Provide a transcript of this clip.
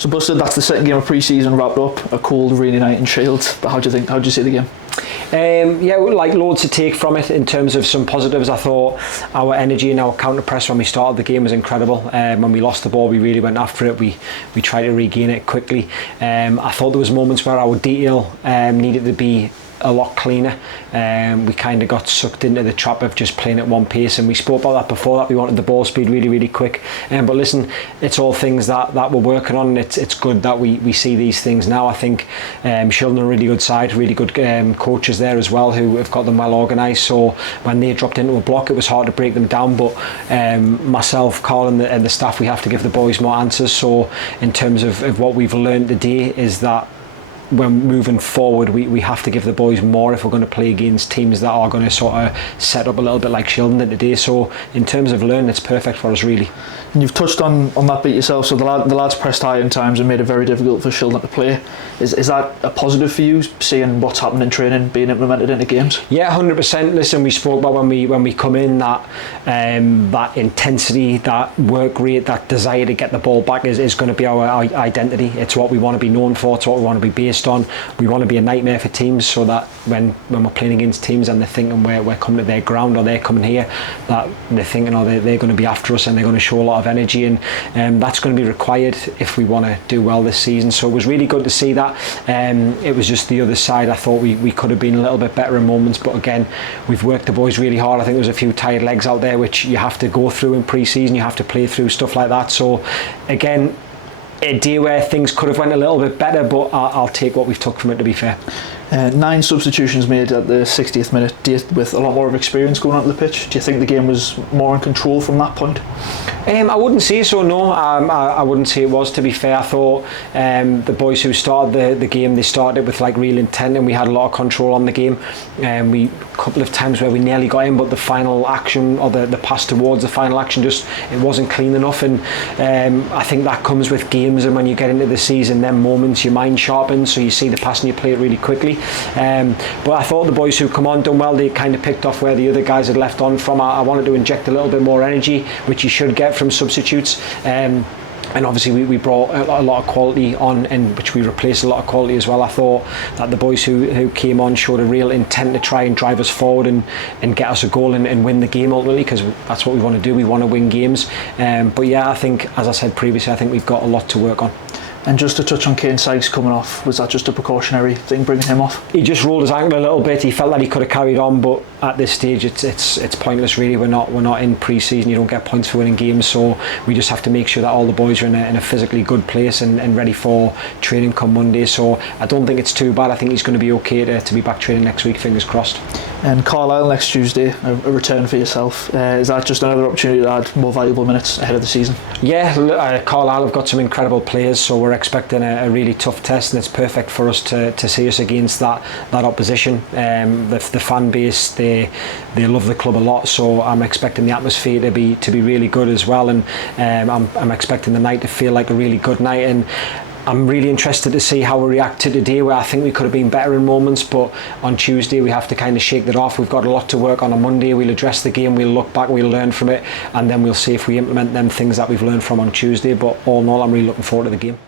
So, Buster, that's the second game of pre-season wrapped up. A cold, rainy night in Shield. But how do you see the game? Yeah, like loads to take from it in terms of some positives. I thought our energy and our counter press when we started the game was incredible. When we lost the ball, we really went after it. We tried to regain it quickly. I thought there was moments where our detail needed to be a lot cleaner. We kind of got sucked into the trap of just playing at one pace, and we spoke about that before, that we wanted the ball speed really, really quick. But listen, it's all things that we're working on, and it's good that we see these things now. I think Shildon are a really good side, really good coaches there as well, who have got them well organised. So when they dropped into a block, it was hard to break them down, but myself, Carl and the staff, we have to give the boys more answers. So in terms of what we've learned today is that when moving forward, we have to give the boys more if we're going to play against teams that are going to sort of set up a little bit like Shildon did today. So in terms of learning, it's perfect for us, really. And you've touched on that bit yourself. So the lads pressed high in times and made it very difficult for Shildon to play. Is that a positive for you, seeing what's happened in training being implemented into games? Yeah, 100%. Listen, we spoke about when we come in that intensity, that work rate, that desire to get the ball back is going to be our identity. It's what we want to be known for. It's what we want to be based on. We want to be a nightmare for teams, so that when we're playing against teams and they're thinking we're coming to their ground or they're coming here, that they're thinking they're going to be after us and they're going to show a lot of energy, and that's going to be required if we want to do well this season. So it was really good to see that. It was just the other side. I thought we could have been a little bit better in moments, but again, we've worked the boys really hard. I think there was a few tired legs out there which you have to go through in pre-season. You have to play through stuff like that. So again, a day where things could have went a little bit better, but I'll take what we've took from it, to be fair. 9 substitutions made at the 60th minute, with a lot more of experience going onto the pitch. Do you think the game was more in control from that point? I wouldn't say so, no. I wouldn't say it was, to be fair. I thought the boys who started the game, they started with like real intent, and we had a lot of control on the game. We a couple of times where we nearly got in, but the final action, or the pass towards the final action, just it wasn't clean enough. And I think that comes with games, and when you get into the season, them moments your mind sharpens, so you see the pass and you play it really quickly. But I thought the boys who come on done well. They kind of picked off where the other guys had left on from. I wanted to inject a little bit more energy, which you should get from substitutes. And obviously we brought a lot of quality on, and which we replaced a lot of quality as well. I thought that the boys who came on showed a real intent to try and drive us forward and get us a goal and win the game ultimately, because that's what we want to do. We want to win games. But yeah, I think, as I said previously, I think we've got a lot to work on. And just to touch on Kane Sykes coming off, was that just a precautionary thing, bringing him off? He just rolled his ankle a little bit. He felt that he could have carried on, but at this stage it's pointless really. We're not in pre-season. You don't get points for winning games, so we just have to make sure that all the boys are in a physically good place and ready for training come Monday. So I don't think it's too bad. I think he's going to be okay to be back training next week, fingers crossed. And Carlisle next Tuesday, a return for yourself. Is that just another opportunity to add more valuable minutes ahead of the season? Yeah, Carlisle have got some incredible players, so we're expecting a really tough test, and it's perfect for us to see us against that opposition. The fan base, they love the club a lot, so I'm expecting the atmosphere to be really good as well, and I'm expecting the night to feel like a really good night. And I'm really interested to see how we react to today, where I think we could have been better in moments, but on Tuesday we have to kind of shake that off. We've got a lot to work on Monday. We'll address the game, we'll look back, we'll learn from it, and then we'll see if we implement them things that we've learned from on Tuesday. But all in all, I'm really looking forward to the game.